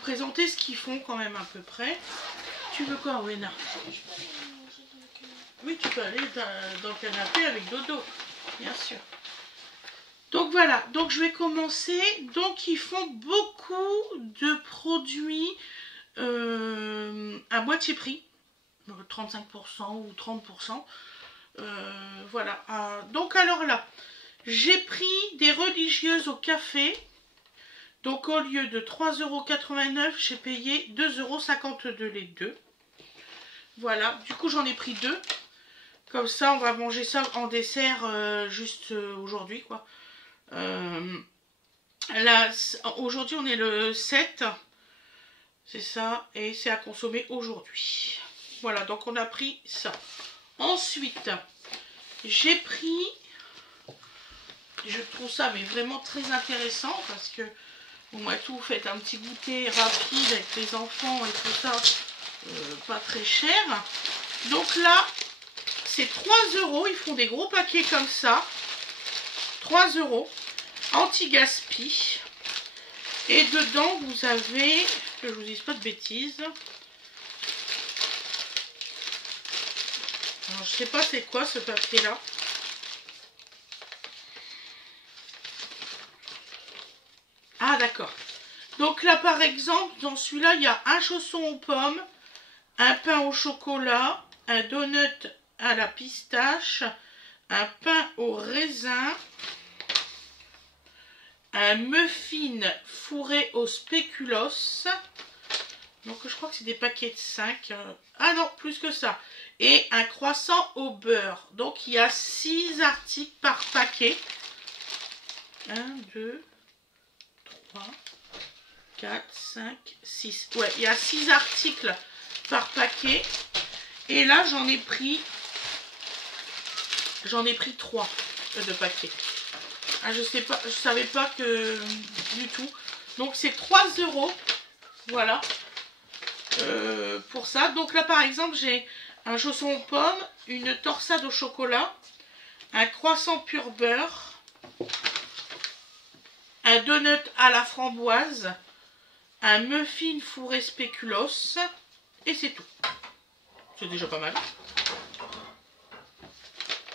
présenter ce qu'ils font quand même à peu près. Tu veux quoi, Wena? Oui, tu peux aller dans le canapé avec Dodo, bien sûr. Donc voilà, donc je vais commencer. Donc ils font beaucoup de produits à moitié prix, 35% ou 30%. Voilà, donc alors là, j'ai pris des religieuses au café. Donc au lieu de 3,89 €, j'ai payé 2,52 € les deux. Voilà, du coup j'en ai pris deux. Comme ça, on va manger ça en dessert juste aujourd'hui, quoi. Là, aujourd'hui, on est le 7. C'est ça, et c'est à consommer aujourd'hui. Voilà, donc on a pris ça. Ensuite, j'ai pris... Je trouve ça mais vraiment très intéressant parce que moi tout, vous faites un petit goûter rapide avec les enfants et tout ça, pas très cher. Donc là, c'est 3 €, ils font des gros paquets comme ça. 3 €, anti-gaspi. Et dedans, vous avez, que je vous dise pas de bêtises. Alors, je sais pas c'est quoi ce papier-là. Ah d'accord. Donc là par exemple, dans celui-là, il y a un chausson aux pommes, un pain au chocolat, un donut à la pistache, un pain au raisin, un muffin fourré au spéculoos. Donc je crois que c'est des paquets de 5. Ah non, plus que ça. Et un croissant au beurre. Donc il y a 6 articles par paquet. 1, 2, 3, 4, 5, 6. Ouais, il y a 6 articles par paquet. Et là, j'en ai pris 3 de paquets. Ah, je sais pas, je savais pas que du tout. Donc c'est 3 €. Voilà. Pour ça. Donc là, par exemple, j'ai un chausson aux pommes, une torsade au chocolat, un croissant pur beurre, un donut à la framboise, un muffin fourré spéculoos, et c'est tout. C'est déjà pas mal.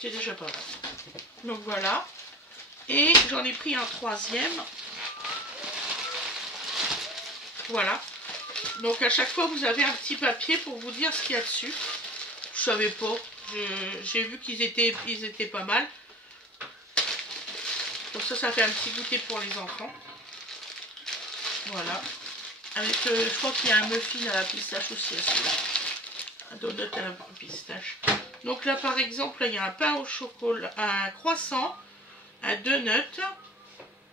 C'est déjà pas mal. Donc voilà. Et j'en ai pris un troisième. Voilà. Donc à chaque fois, vous avez un petit papier pour vous dire ce qu'il y a dessus. Je savais pas. J'ai vu qu'ils étaient pas mal. Donc ça fait un petit goûter pour les enfants. Voilà. Avec, je crois qu'il y a un muffin à la pistache aussi à celui-là. Un donut à la pistache. Donc là, par exemple, là, il y a un pain au chocolat, un croissant, un donut,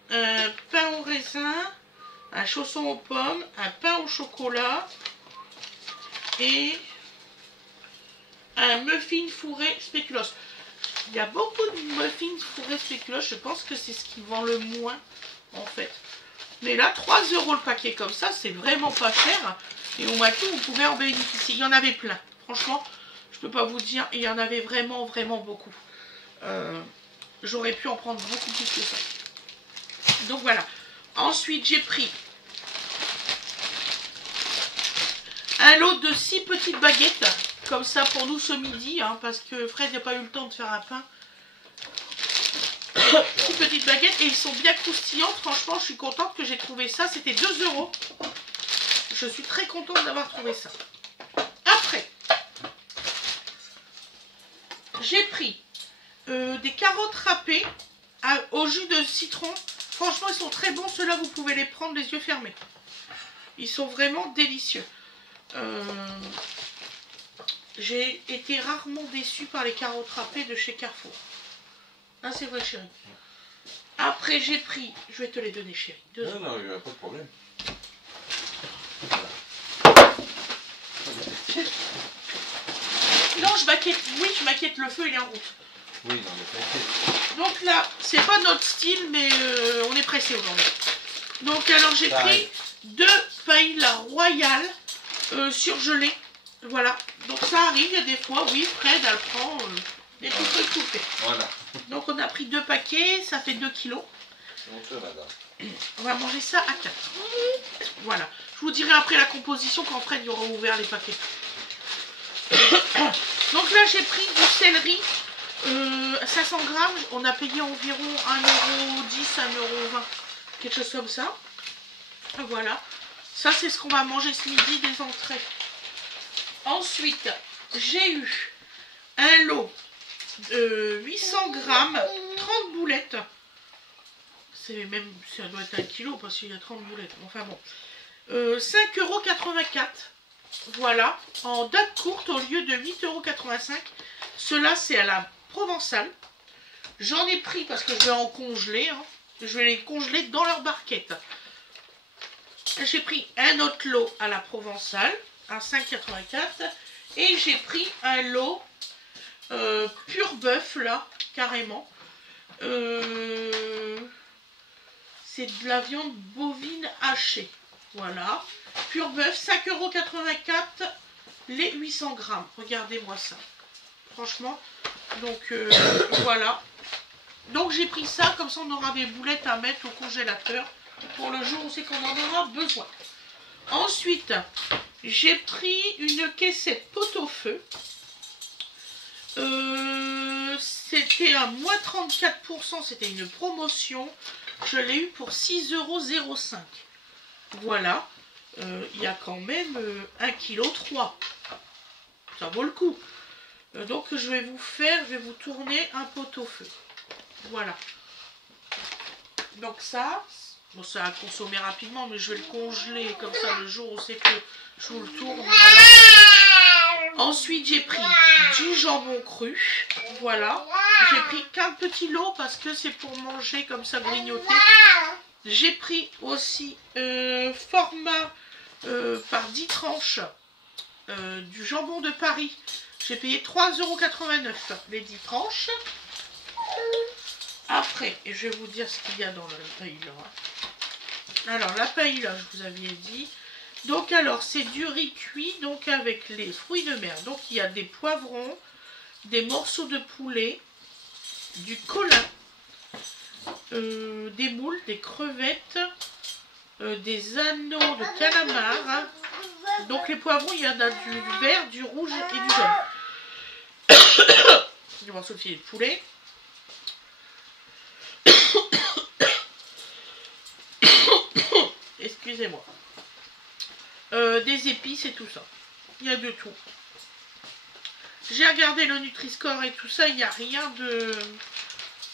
un pain au raisin, un chausson aux pommes, un pain au chocolat et un muffin fourré spéculoos. Il y a beaucoup de muffins fourrés spéculoos. Je pense que c'est ce qui vend le moins en fait. Mais là, 3 € le paquet comme ça, c'est vraiment pas cher. Et au Matou, vous pouvez en bénéficier. Il y en avait plein. Franchement, je peux pas vous dire, il y en avait vraiment, vraiment beaucoup. J'aurais pu en prendre beaucoup plus que ça. Donc voilà. Ensuite, j'ai pris un lot de 6 petites baguettes. Comme ça pour nous ce midi. Hein, parce que Fred n'a pas eu le temps de faire un pain. 6 petites baguettes. Et ils sont bien croustillantes. Franchement, je suis contente que j'ai trouvé ça. C'était 2 €. Je suis très contente d'avoir trouvé ça. Après, j'ai pris des carottes râpées au jus de citron. Franchement, ils sont très bons. Ceux-là, vous pouvez les prendre les yeux fermés. Ils sont vraiment délicieux. J'ai été rarement déçue par les carottes râpées de chez Carrefour. Ah, c'est vrai, chérie. Après, j'ai pris... Je vais te les donner, chérie. Non, non, il n'y a pas de problème. Non, je m'inquiète. Oui, je m'inquiète. Le feu, il est en route. Oui, non, mais t'inquiète. Donc là, c'est pas notre style, mais on est pressé aujourd'hui. Donc alors, j'ai pris 2 paillas royales surgelées. Voilà. Donc ça arrive, il y a des fois, oui, Fred, elle prend des petits trucs tout faits. Voilà. Donc on a pris 2 paquets, ça fait 2 kilos. C'est mon tour, madame. On va manger ça à 4. Voilà. Je vous dirai après la composition quand Fred y aura ouvert les paquets. Donc là j'ai pris du céleri 500 grammes. On a payé environ 1,10 €, 1,20 €, quelque chose comme ça. Voilà. Ça c'est ce qu'on va manger ce midi, des entrées. Ensuite j'ai eu un lot de 800 grammes, 30 boulettes. C'est même, ça doit être 1 kilo parce qu'il y a 30 boulettes. Enfin bon. 5,84 €. Voilà. En date courte au lieu de 8,85 €. Cela c'est à la provençale. J'en ai pris parce que je vais en congeler. Hein. Je vais les congeler dans leur barquette. J'ai pris un autre lot à la provençale. À 5,84 €. Et j'ai pris un lot pur bœuf là. Carrément. C'est de la viande bovine hachée. Voilà. Pur bœuf, 5,84 € les 800 grammes. Regardez-moi ça. Franchement. Donc, voilà. Donc, j'ai pris ça. Comme ça, on aura des boulettes à mettre au congélateur. Pour le jour où c'est qu'on en aura besoin. Ensuite, j'ai pris une caissette pot-au-feu. C'était à moins 34%. C'était une promotion. Je l'ai eu pour 6,05 €. Voilà. Il y a quand même 1,3 kg. Ça vaut le coup. Donc je vais vous tourner un pot-au-feu. Voilà. Donc ça, bon, ça a consommé rapidement, mais je vais le congeler comme ça le jour où c'est que je vous le tourne. Voilà. Ensuite j'ai pris du jambon cru. Voilà. J'ai pris qu'un petit lot parce que c'est pour manger comme ça, grignoter. J'ai pris aussi format par 10 tranches du jambon de Paris. J'ai payé 3,89 € les 10 tranches. Après, et je vais vous dire ce qu'il y a dans la paella. Alors, la paella, je vous avais dit. Donc, alors, c'est du riz cuit, donc avec les fruits de mer. Donc, il y a des poivrons, des morceaux de poulet, du colin, des moules, des crevettes, des anneaux de calamar. Hein. Donc, les poivrons, il y en a du vert, du rouge et du jaune. Des morceaux de filet de poulet. Excusez-moi. Des épices et tout ça. Il y a de tout. J'ai regardé le Nutri-Score et tout ça, il n'y a rien de...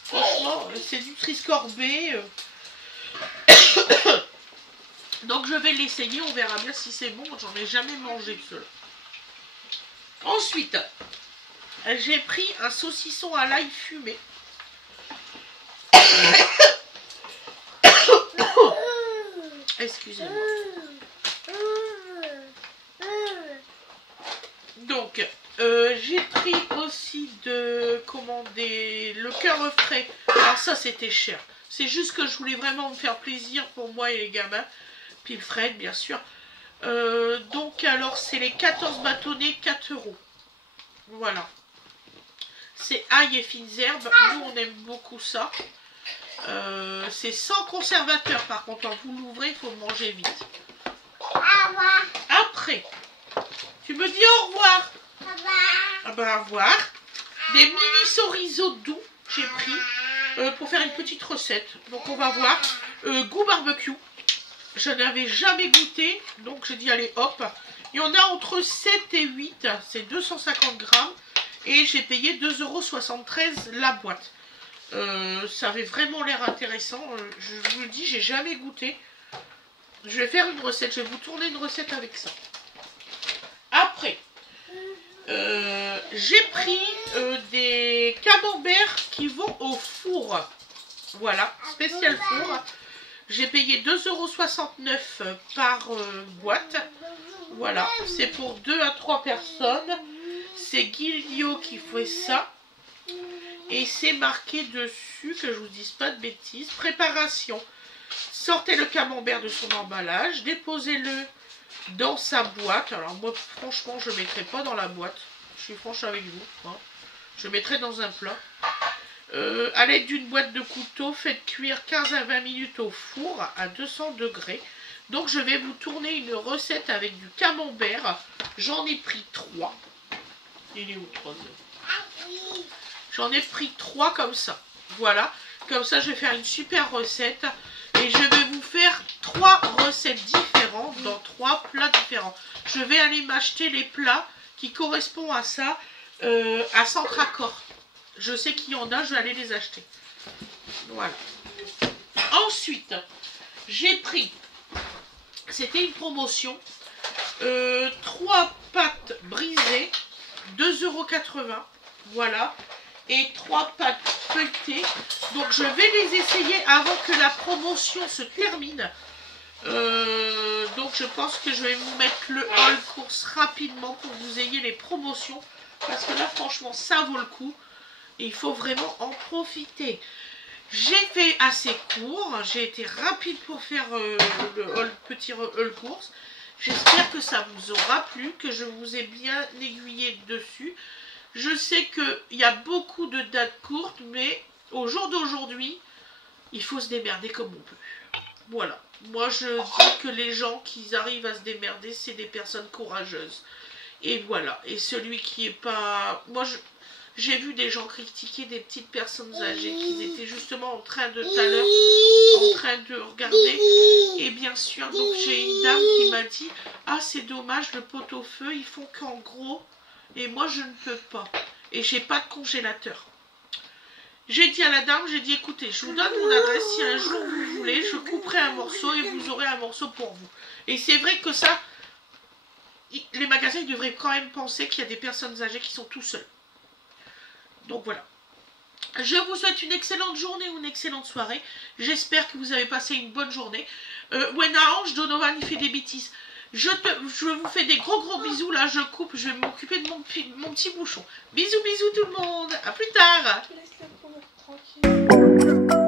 Franchement, c'est Nutri-Score B. Donc je vais l'essayer, on verra bien si c'est bon. J'en ai jamais mangé que cela. Ensuite, j'ai pris un saucisson à l'ail fumé. Excusez-moi. Donc, j'ai pris aussi de commander le cœur frais. Alors ça, c'était cher. C'est juste que je voulais vraiment me faire plaisir pour moi et les gamins. Puis le Fred, bien sûr. Donc, alors, c'est les 14 bâtonnets, 4 €. Voilà. C'est ail et fines herbes. Nous, on aime beaucoup ça. C'est sans conservateur. Par contre, quand vous l'ouvrez, il faut le manger vite. Après, tu me dis au revoir. Ah bah, au revoir. Des mini chorizo doux, j'ai pris pour faire une petite recette. Donc, on va voir. Goût barbecue. Je n'avais jamais goûté. Donc, j'ai dit, allez, hop. Il y en a entre 7 et 8. C'est 250 grammes. Et j'ai payé 2,73 € la boîte. Ça avait vraiment l'air intéressant. Je vous le dis, j'ai jamais goûté. Je vais faire une recette. Je vais vous tourner une recette avec ça. Après, j'ai pris des camemberts qui vont au four. Voilà, spécial four. J'ai payé 2,69 € par boîte. Voilà, c'est pour 2 à 3 personnes. C'est Guilio qui fait ça. Et c'est marqué dessus, que je vous dise pas de bêtises, préparation. Sortez le camembert de son emballage, déposez-le dans sa boîte. Alors moi, franchement, je ne mettrai pas dans la boîte. Je suis franche avec vous. Hein. Je mettrai dans un plat. À l'aide d'une boîte de couteau, faites cuire 15 à 20 minutes au four à 200 degrés. Donc je vais vous tourner une recette avec du camembert. J'en ai pris 3. Il est où le troisième? J'en ai pris 3 comme ça. Voilà. Comme ça, je vais faire une super recette. Et je vais vous faire 3 recettes différentes dans 3 plats différents. Je vais aller m'acheter les plats qui correspondent à ça à Centracor. Je sais qu'il y en a, je vais aller les acheter. Voilà. Ensuite, j'ai pris, c'était une promotion, 3 pâtes brisées, 2,80 €. Voilà. Et 3 pâtes feuilletées. Donc je vais les essayer avant que la promotion se termine. Donc je pense que je vais vous mettre le haul course rapidement pour que vous ayez les promotions. Parce que là franchement ça vaut le coup. Et il faut vraiment en profiter. J'ai fait assez court. J'ai été rapide pour faire le petit haul course. J'espère que ça vous aura plu. Que je vous ai bien aiguillé dessus. Je sais qu'il y a beaucoup de dates courtes, mais au jour d'aujourd'hui, il faut se démerder comme on peut. Voilà. Moi, je dis que les gens qui arrivent à se démerder, c'est des personnes courageuses. Et voilà. Et celui qui est pas... Moi, j'ai vu des gens critiquer des petites personnes âgées qui étaient justement en train de, tout à l'heure, en train de regarder. Et bien sûr, donc j'ai une dame qui m'a dit « Ah, c'est dommage, le pot-au-feu, ils font qu'en gros. » Et moi, je ne peux pas. Et j'ai pas de congélateur. J'ai dit à la dame, j'ai dit, écoutez, je vous donne mon adresse. Si un jour vous voulez, je couperai un morceau et vous aurez un morceau pour vous. Et c'est vrai que ça, les magasins, ils devraient quand même penser qu'il y a des personnes âgées qui sont tout seuls. Donc voilà. Je vous souhaite une excellente journée ou une excellente soirée. J'espère que vous avez passé une bonne journée. Ange Donovan, il fait des bêtises. Je vous fais des gros bisous. Là, je coupe. Je vais m'occuper de mon petit bouchon. Bisous tout le monde. À plus tard. Laisse-le tranquille.